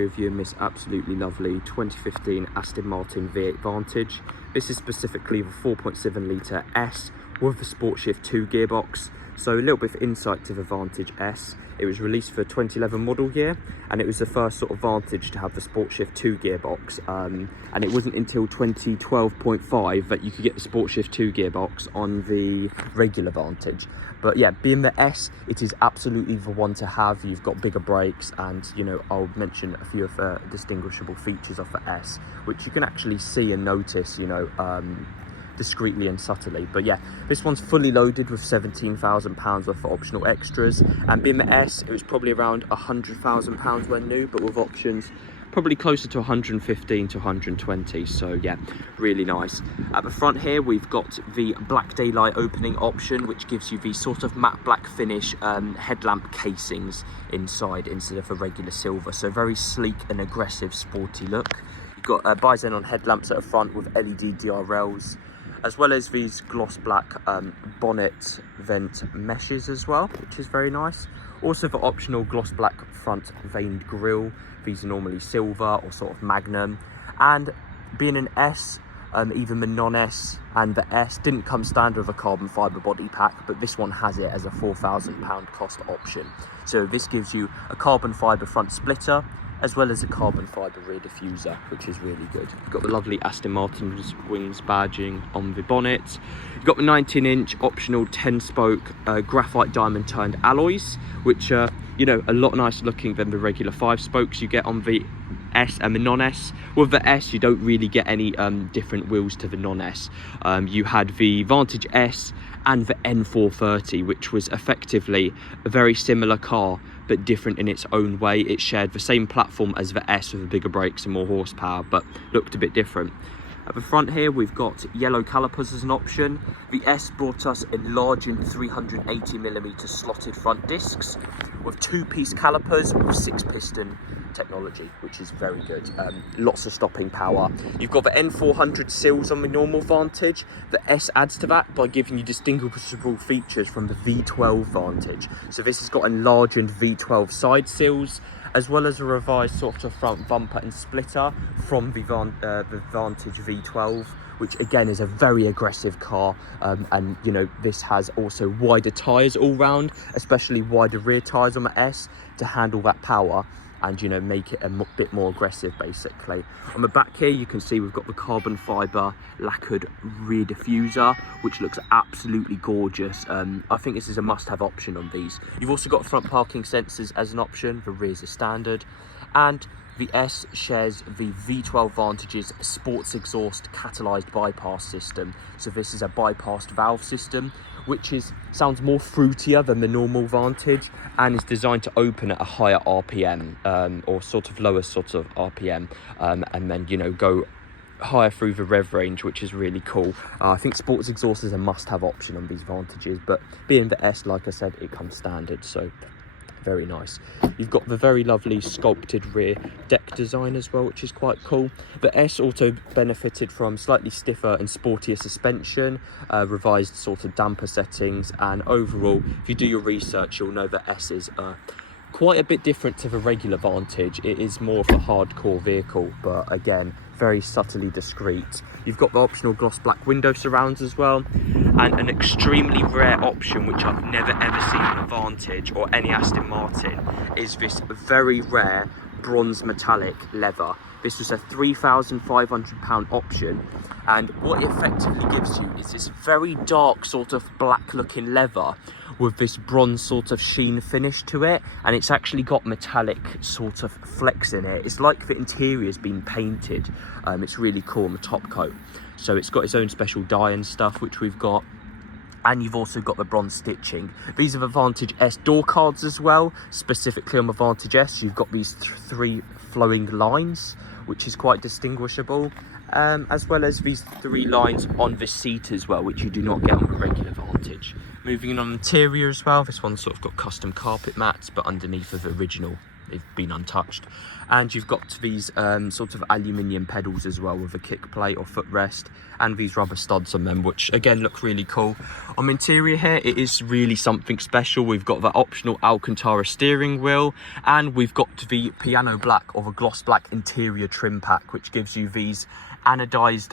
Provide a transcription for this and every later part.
reviewing this absolutely lovely 2015 Aston Martin V8 Vantage. This is specifically the 4.7 litre S with the SportShift II gearbox. So a little bit of insight to the Vantage S. It was released for 2011 model year, and it was the first sort of Vantage to have the SportShift II gearbox. And it wasn't until 2012.5 that you could get the SportShift II gearbox on the regular Vantage. But yeah, being the S, it is absolutely the one to have. You've got bigger brakes, and you know, I'll mention a few of the distinguishable features of the S, which you can actually see and notice, you know, discreetly and subtly. But yeah, this one's fully loaded with £17,000 worth of optional extras, and being the S, it was probably around £100,000 when new, but with options probably closer to 115 to 120. So yeah, really nice. At the front here, we've got the black daylight opening option, which gives you the sort of matte black finish headlamp casings inside instead of a regular silver. So very sleek and aggressive, sporty look. You've got bi-xenon headlamps at the front with LED DRLs, as well as these gloss black bonnet vent meshes as well, which is very nice. Also the optional gloss black front veined grille. These are normally silver or sort of magnum. And being an S, even the non-S and the S didn't come standard with a carbon fibre body pack, but this one has it as a £4,000 cost option. So this gives you a carbon fibre front splitter, as well as a carbon fibre rear diffuser, which is really good. You've got the lovely Aston Martin's wings badging on the bonnet. You've got the 19-inch optional 10-spoke graphite diamond turned alloys, which are, you know, a lot nicer looking than the regular 5 spokes you get on the S and the non-S. With the S, you don't really get any different wheels to the non-S. You had the Vantage S and the N430, which was effectively a very similar car, but different in its own way. It shared the same platform as the S with bigger brakes and more horsepower, but looked a bit different. At the front here, we've got yellow calipers as an option. The S brought us enlarging 380mm slotted front discs with 2-piece calipers with 6-piston technology, which is very good. Lots of stopping power. You've got the N400 sills on the normal Vantage. The S adds to that by giving you distinguishable features from the V12 Vantage. So this has got enlarging V12 side sills, as well as a revised sort of front bumper and splitter from the Vantage V12, which again is a very aggressive car. And you know, this has also wider tyres all round, especially wider rear tyres on the S to handle that power and, you know, make it a bit more aggressive basically. On the back here, you can see we've got the carbon fibre lacquered rear diffuser, which looks absolutely gorgeous. I think this is a must-have option on these. You've also got front parking sensors as an option. The rears are standard, and the S shares the V12 Vantage's sports exhaust catalyzed bypass system. So this is a bypassed valve system, which sounds more fruitier than the normal Vantage, and is designed to open at a higher RPM, or sort of lower sort of RPM, and then, you know, go higher through the rev range, which is really cool. I think sports exhaust is a must-have option on these Vantages, but being the S, like I said, it comes standard, so very nice. You've got the very lovely sculpted rear deck design as well, which is quite cool. The S also benefited from slightly stiffer and sportier suspension, revised sort of damper settings, and overall, if you do your research, you'll know that S is quite a bit different to the regular Vantage. It is more of a hardcore vehicle, but again, very subtly discreet. You've got the optional gloss black window surrounds as well, and an extremely rare option, which I've never ever seen on a Vantage or any Aston Martin, is this very rare bronze metallic leather. This was a £3,500 option, and what it effectively gives you is this very dark sort of black looking leather with this bronze sort of sheen finish to it, and it's actually got metallic sort of flecks in it. It's like the interior's been painted. It's really cool on the top coat. So it's got its own special dye and stuff, which we've got. And you've also got the bronze stitching. These are the Vantage S door cards as well. Specifically on the Vantage S, you've got these 3 flowing lines, which is quite distinguishable, as well as these 3 lines on the seat as well, which you do not get on the regular Vantage. Moving on interior as well, this one's sort of got custom carpet mats, but underneath of the original it's been untouched. And you've got these sort of aluminium pedals as well, with a kick plate or footrest, and these rubber studs on them, which again look really cool. On the interior here, it is really something special. We've got the optional Alcantara steering wheel, and we've got the piano black or the gloss black interior trim pack, which gives you these anodized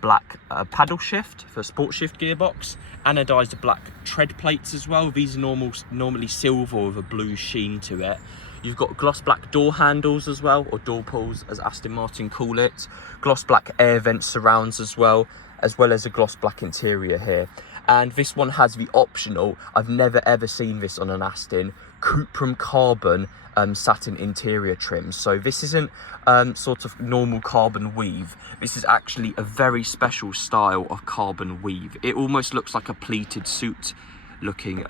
black paddle shift for SportShift gearbox, anodized black tread plates as well. These are normally silver with a blue sheen to it. You've got gloss black door handles as well, or door pulls as Aston Martin call it. Gloss black air vent surrounds as well as a gloss black interior here. And this one has the optional, I've never ever seen this on an Aston, Cuprum carbon satin interior trim. So this isn't sort of normal carbon weave. This is actually a very special style of carbon weave. It almost looks like a pleated suit looking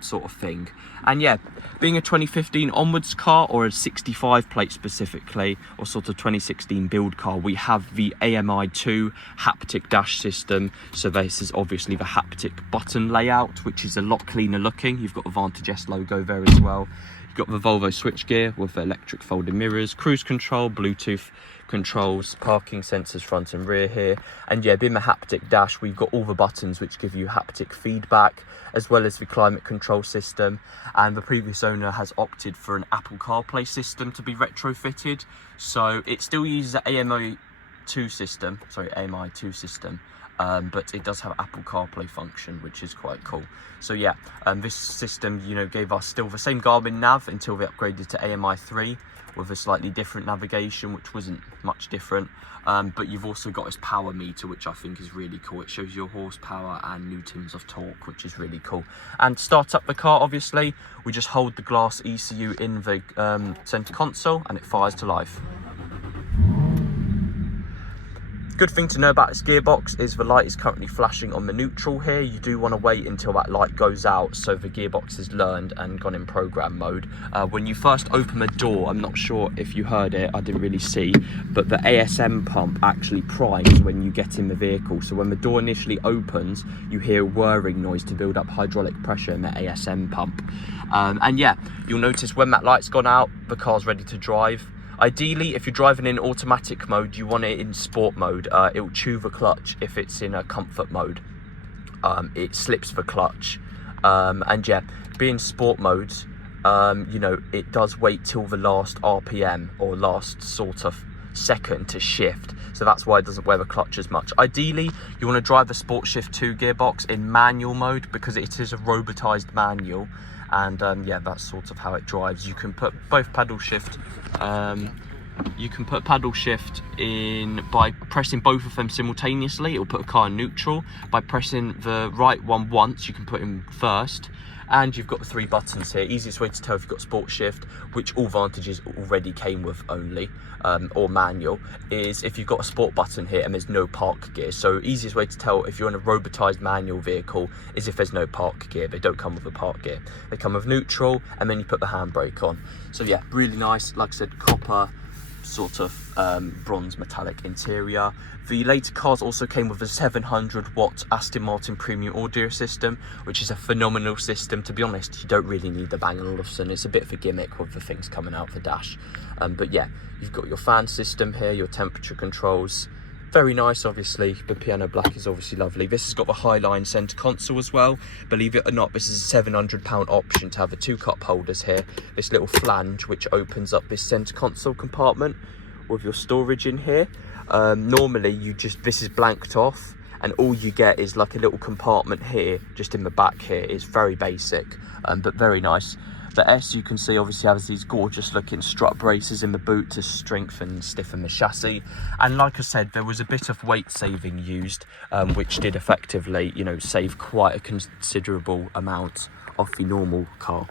sort of thing. And yeah, being a 2015 onwards car, or a 65 plate specifically, or sort of 2016 build car, we have the AMI2 Haptic Dash system. So this is obviously the haptic button layout, which is a lot cleaner looking. You've got the Vantage S logo there as well. You've got the Volvo switchgear with electric folding mirrors, cruise control, Bluetooth controls, parking sensors front and rear here. And yeah, being the Haptic Dash, we've got all the buttons which give you haptic feedback, as well as the climate control system. And the previous owner has opted for an Apple CarPlay system to be retrofitted. So it still uses the AMI2 system, but it does have Apple CarPlay function, which is quite cool. So yeah, this system, you know, gave us still the same Garmin nav until they upgraded to AMI3 with a slightly different navigation, which wasn't much different. But you've also got this power meter, which I think is really cool. It shows your horsepower and newtons of torque, which is really cool. And to start up the car, obviously, we just hold the glass ECU in the center console and it fires to life. Good thing to know about this gearbox is the light is currently flashing on the neutral here. You do want to wait until that light goes out so the gearbox has learned and gone in program mode. When you first open the door, I'm not sure if you heard it, I didn't really see, but the ASM pump actually primes when you get in the vehicle. So when the door initially opens, you hear a whirring noise to build up hydraulic pressure in the ASM pump. And yeah, you'll notice when that light's gone out, the car's ready to drive. Ideally, if you're driving in automatic mode, you want it in sport mode. It will chew the clutch. If it's in a comfort mode, it slips the clutch. And yeah, being sport mode, you know, it does wait till the last RPM or last sort of second to shift. So that's why it doesn't wear the clutch as much. Ideally, you want to drive the SportShift II gearbox in manual mode because it is a robotized manual. And yeah, that's sort of how it drives. You can put both paddle shift. You can put paddle shift in by pressing both of them simultaneously. It will put a car in neutral. By pressing the right one once, you can put in first. And you've got the three buttons here. Easiest way to tell if you've got sport shift, which all Vantages already came with only, or manual, is if you've got a sport button here and there's no park gear. So easiest way to tell if you're in a robotized manual vehicle is if there's no park gear. They don't come with a park gear. They come with neutral, and then you put the handbrake on. So yeah, really nice. Like I said, copper sort of bronze metallic interior. The later cars also came with a 700 watt Aston Martin premium audio system, which is a phenomenal system. To be honest, you don't really need the Bang & Olufsen. It's a bit of a gimmick with the things coming out of the dash. But yeah, you've got your fan system here, your temperature controls. Very nice, obviously. The piano black is obviously lovely. This has got the Highline centre console as well. Believe it or not, this is a £700 option to have the two cup holders here. This little flange which opens up this centre console compartment with your storage in here. Normally this is blanked off, and all you get is like a little compartment here, just in the back here. It's very basic, but very nice. The S, you can see, obviously has these gorgeous looking strut braces in the boot to strengthen and stiffen the chassis. And like I said, there was a bit of weight saving used, which did effectively, you know, save quite a considerable amount off the normal car.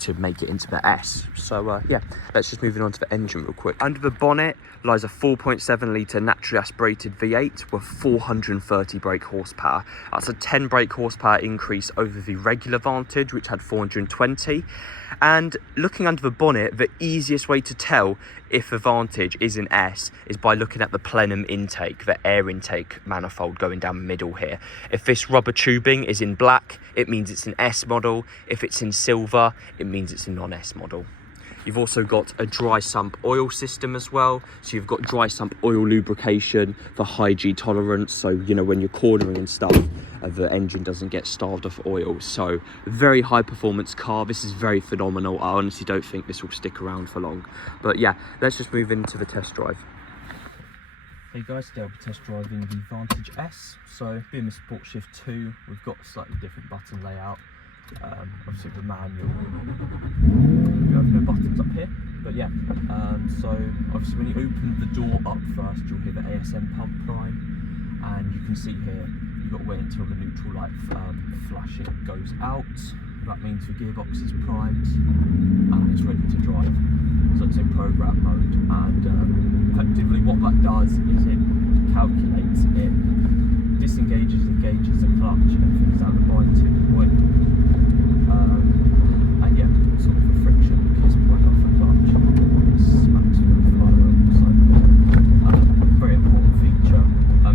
To make it into the S. So yeah, let's just move on to the engine real quick. Under the bonnet lies a 4.7 litre naturally aspirated V8 with 430 brake horsepower. That's a 10 brake horsepower increase over the regular Vantage, which had 420. And looking under the bonnet, the easiest way to tell if a Vantage is an S is by looking at the plenum intake, the air intake manifold going down the middle here. If this rubber tubing is in black, it means it's an S model. If it's in silver, it means it's a non-S model. You've also got a dry sump oil system as well. So you've got dry sump oil lubrication for high G tolerance. So, you know, when you're cornering and stuff, the engine doesn't get starved of oil. So very high performance car. This is very phenomenal. I honestly don't think this will stick around for long. But yeah, let's just move into the test drive. Hey guys, today I'll be test driving the Vantage S. So being the SportShift II, we've got a slightly different button layout. Obviously the manual, you have no buttons up here, but yeah, so obviously when you open the door up first, you'll hear the ASM pump prime, and you can see here you've got to wait until the neutral light flashing goes out. That means the gearbox is primed and it's ready to drive, so it's in program mode. And effectively what that does is it calculates, it disengages and engages the clutch and figures out the binding point. And yeah, sort of a friction kiss point off the clutch, it smacks through the flywheel. So very important feature.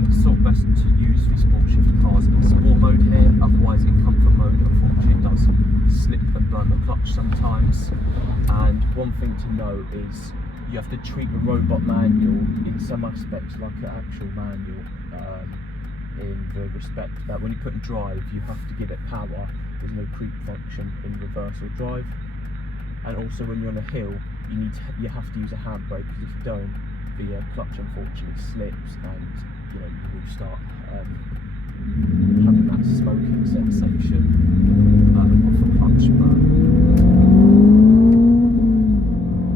It's sort of best to use the SportShift cars in sport mode here, otherwise in comfort mode unfortunately it does slip and burn the clutch sometimes. And one thing to know is you have to treat the robot manual in some aspects like an actual manual, in the respect that when you put in drive you have to give it power. There's no creep function in reverse or drive, and also when you're on a hill you have to use a handbrake, because if you don't, the clutch unfortunately slips and you will start having that smoking sensation off the clutch burn.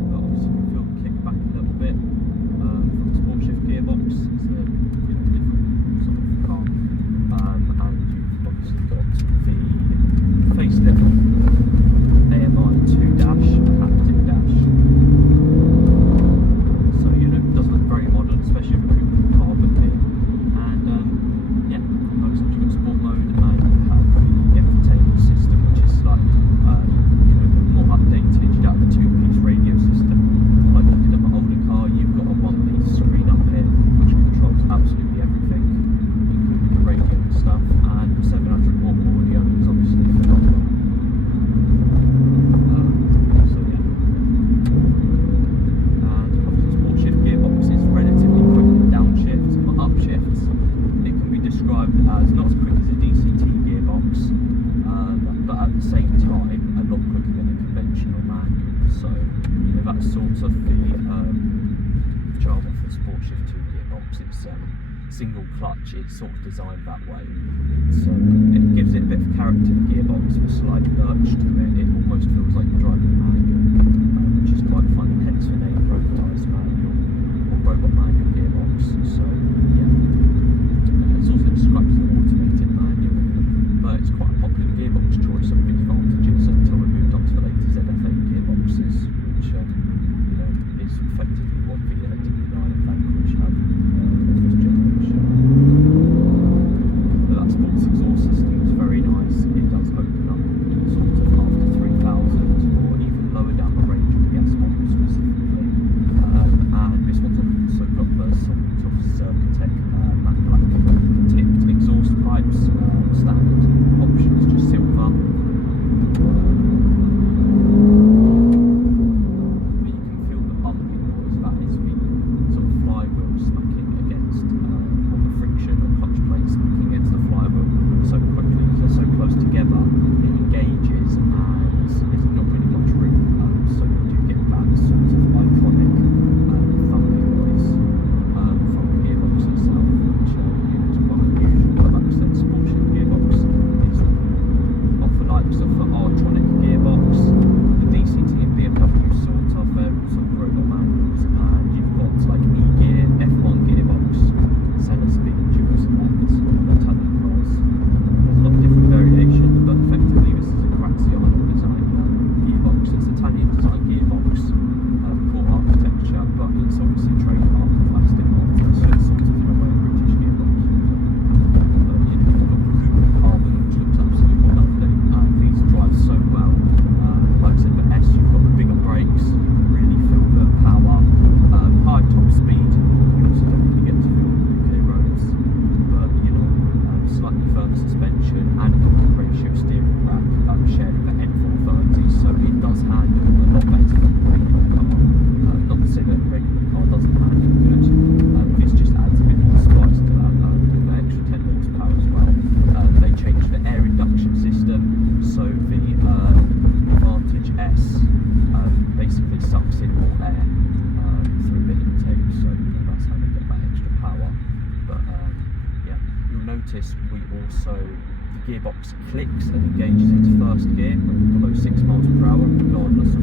But obviously you can feel the kick back a little bit from the SportShift gearbox. It's a different sort of car, and you've obviously got the facelift AMI 2 dash, Haptic Dash. So it does look very modern, especially with the carbon here. And yeah, like I said, you've got sport mode and you have the infotainment system, which is slightly more updated. You don't have a two-piece radio system like you did on my older car. You've got a one-piece screen up here which controls absolutely everything, including the radio and stuff. And the 700 watt audio is obviously phenomenal. So yeah. And obviously the SportShift gearbox is relatively quick on the downshifts, and the upshifts it can be described as not as quick as a DCT gearbox, but at the same time a lot quicker than a conventional manual. So that's sort of the charm of the SportShift II gearbox. It's single clutch, it's sort of designed that way. It gives it a bit of character to the gearbox, with a slight lurch to it. It almost feels like you're driving a manual, which is quite funny, hence the name robotised manual or robot manual gearbox. So yeah, it's also described as an automated manual, but it's quite a popular gearbox choice of these Vantages until we moved on to the later ZF8 gearboxes, which is effectively what the DB9 and Vantage have of this generation. But that sports exhaust system is very nice. It does open up sort of after 3000 it sucks in more air through the intake, so that's how we get that extra power. But yeah, you'll notice we also, the gearbox clicks and engages into first gear when we're below 6 miles per hour, regardless of